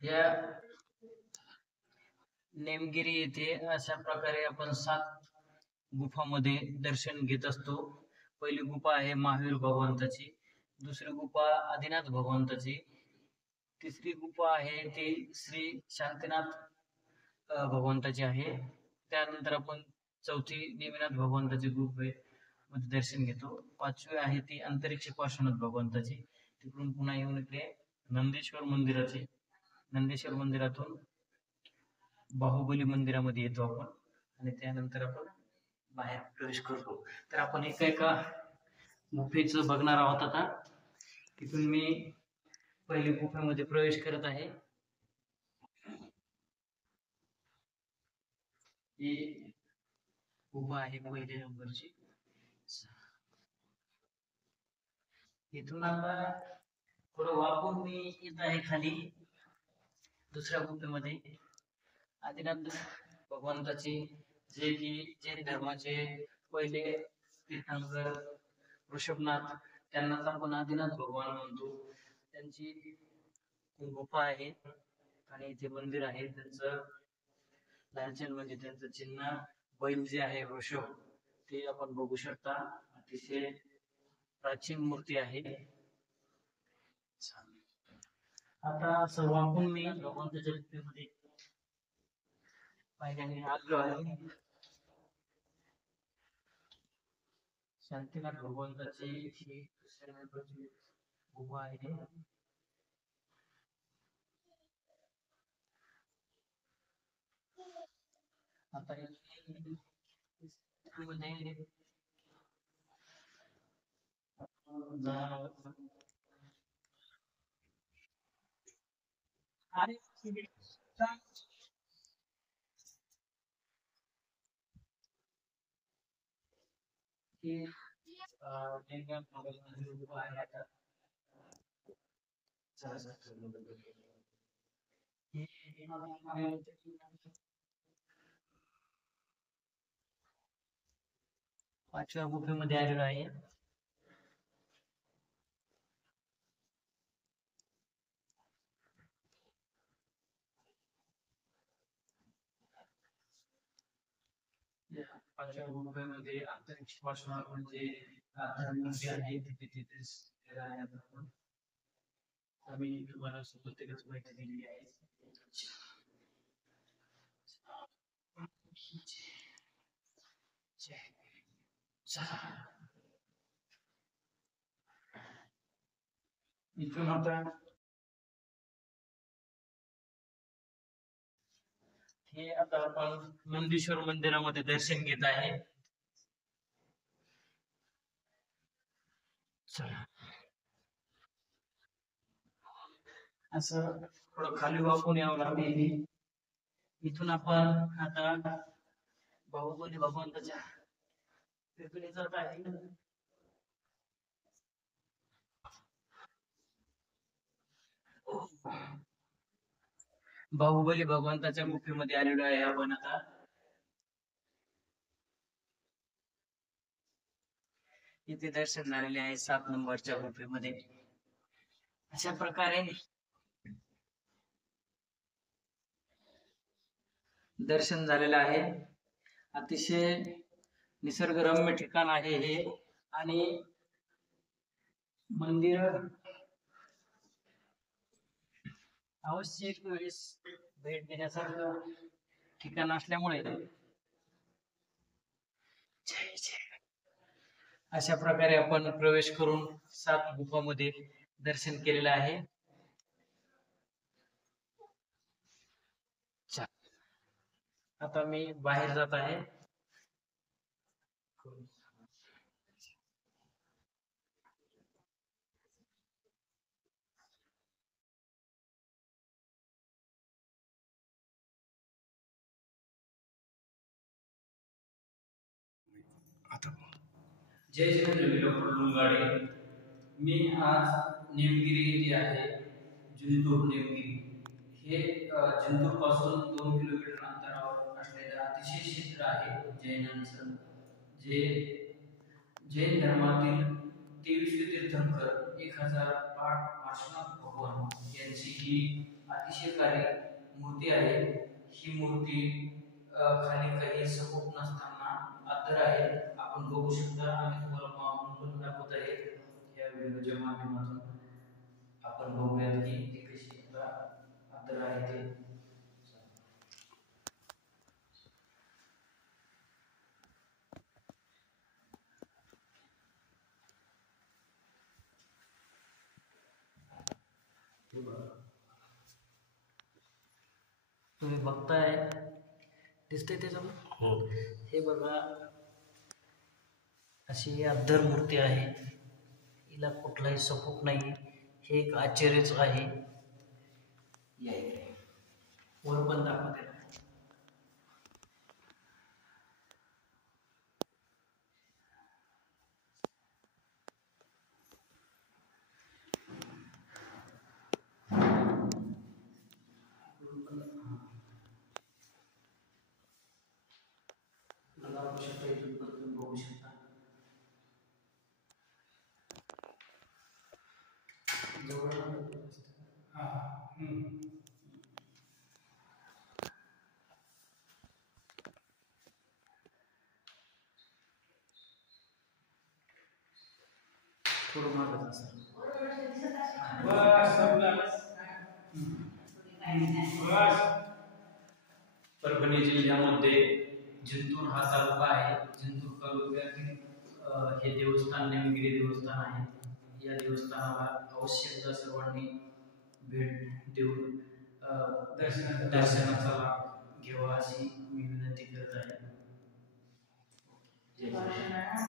या नेमगिरी येथे अशा प्रकारे आपण 7 गुफामध्ये दर्शन घेत असतो. पहिली गुफा आहे महावीर भगवंताची, दुसरी गुफा आदिनाथ भगवंताची, तिसरी गुफा आहे ती श्री शांतीनाथ भगवंताची आहे. त्यानंतर आपण चौथी नेमिनाथ भगवंताची गुफे मध्ये दर्शन घेतो. पाचवी आहे ती अंतरिक्ष पार्श्वनाथ भगवंताची. तिकडून पुन्हा येऊन इकडे नंदेश्वर मंदिराची, नंदेश्वर मंदिरातून बाहुबली मंदिरामध्ये येतो आपण आणि त्यानंतर आपण बाहेर प्रवेश करतो. तर आपण एका एका गुफेचं बघणार आहोत आता. तिथून मी पहिली गुफेमध्ये प्रवेश करत आहे. ही गुफा आहे पहिल्या नंबरची. इथून आता थोडं वाकून मी येत आहे खाली दुसऱ्या गुफेमध्ये. आदिनाथ भगवंताची, जे की जैन धर्माचे पहिले तीर्थंकर ऋषभनाथ, त्यांनाच आपण आदिनाथ भगवान म्हणतो. त्यांची गुफा आहे आणि इथे मंदिर आहे. त्यांचं लांछन म्हणजे त्यांचं चिन्ह बैल जे आहे ऋषभ, ते आपण बघू शकता. अतिशय प्राचीन मूर्ती आहे. आता असं वाकून मी भगवंताच्या गुफेमध्ये पाहिल्याने आलो आहे. शांतीनाथ भगवंताची ही दुसऱ्या नंबरची गुफा आहे. आता पाचव्या गुफेमध्ये आलेलो आहे. पाचव्या गुफेमध्ये अंतरिक्ष पार्श्वनाथ म्हणजे मूर्ती आहे. तिथेच आम्ही तुम्हाला प्रत्येकच माहिती दिलेली आहे. इथून आता हे आता आपण नंदीश्वर मंदिरामध्ये दर्शन घेत आहे. असं थोडं खाली वाकून यावं लागते. इथून आपण आता बाहुबली भगवंताच्या तिकडे जात आहे. बाहुबली भगवंताच्या गुफेमध्ये आलेलो आहे आपण आता. इथे दर्शन झालेले आहे 7 नंबरच्या गुफेमध्ये. अशा प्रकारे दर्शन झालेलं आहे. अतिशय निसर्गरम्य ठिकाण आहे हे आणि मंदिर अवश्य एक वेळेस भेट देण्यासारखं ठिकाण असल्यामुळे अशा प्रकारे आपण प्रवेश करून 7 गुफामध्ये दर्शन केलेलं आहे. आता मी बाहेर जात आहे. जय जिनेंद्र डॉक्टर. मी आज नेमगिरी येथे आहे. जिंतूर नेमगिरी हे जिंतूर पासून 2 किलोमीटर अंतरावर असलेलं अतिशय क्षेत्र आहे जैनांचं, जे जैन धर्मातील तेवीसवे तीर्थंकर 1008 पार्श्वनाथ भगवान यांची ही अतिशयकारी मूर्ती आहे. ही मूर्ती खाली काही सपोर्ट नसताना अद्दर आहे. आपण बघू शकता. आम्ही तुम्हाला मागून पण दाखवत आहे या व्हिडिओच्या माध्यमातून. आपण बघूयात की ती कशी अद्दर आहे ते. तुम्ही बघताय, दिसतंय त्याच्यावर? हे बघा, अशी अद्दर मूर्ती आहे. हिला कुठलाही सपोर्ट नाही. हे एक आश्चर्यच आहे. वर पण दाखवते. बघू शकता. थोडं मागत असेल. परभणी जिल्ह्यामध्ये जिंतूर हा तालुका आहे. जिंतूर तालुक्यातील हे देवस्थान निमगिरी देवस्थान आहे. या देवस्थानाला अवश्य सर्वांनी भेट देऊन दर्शनाचा लाभ घ्यावा अशी मी विनंती करत आहे.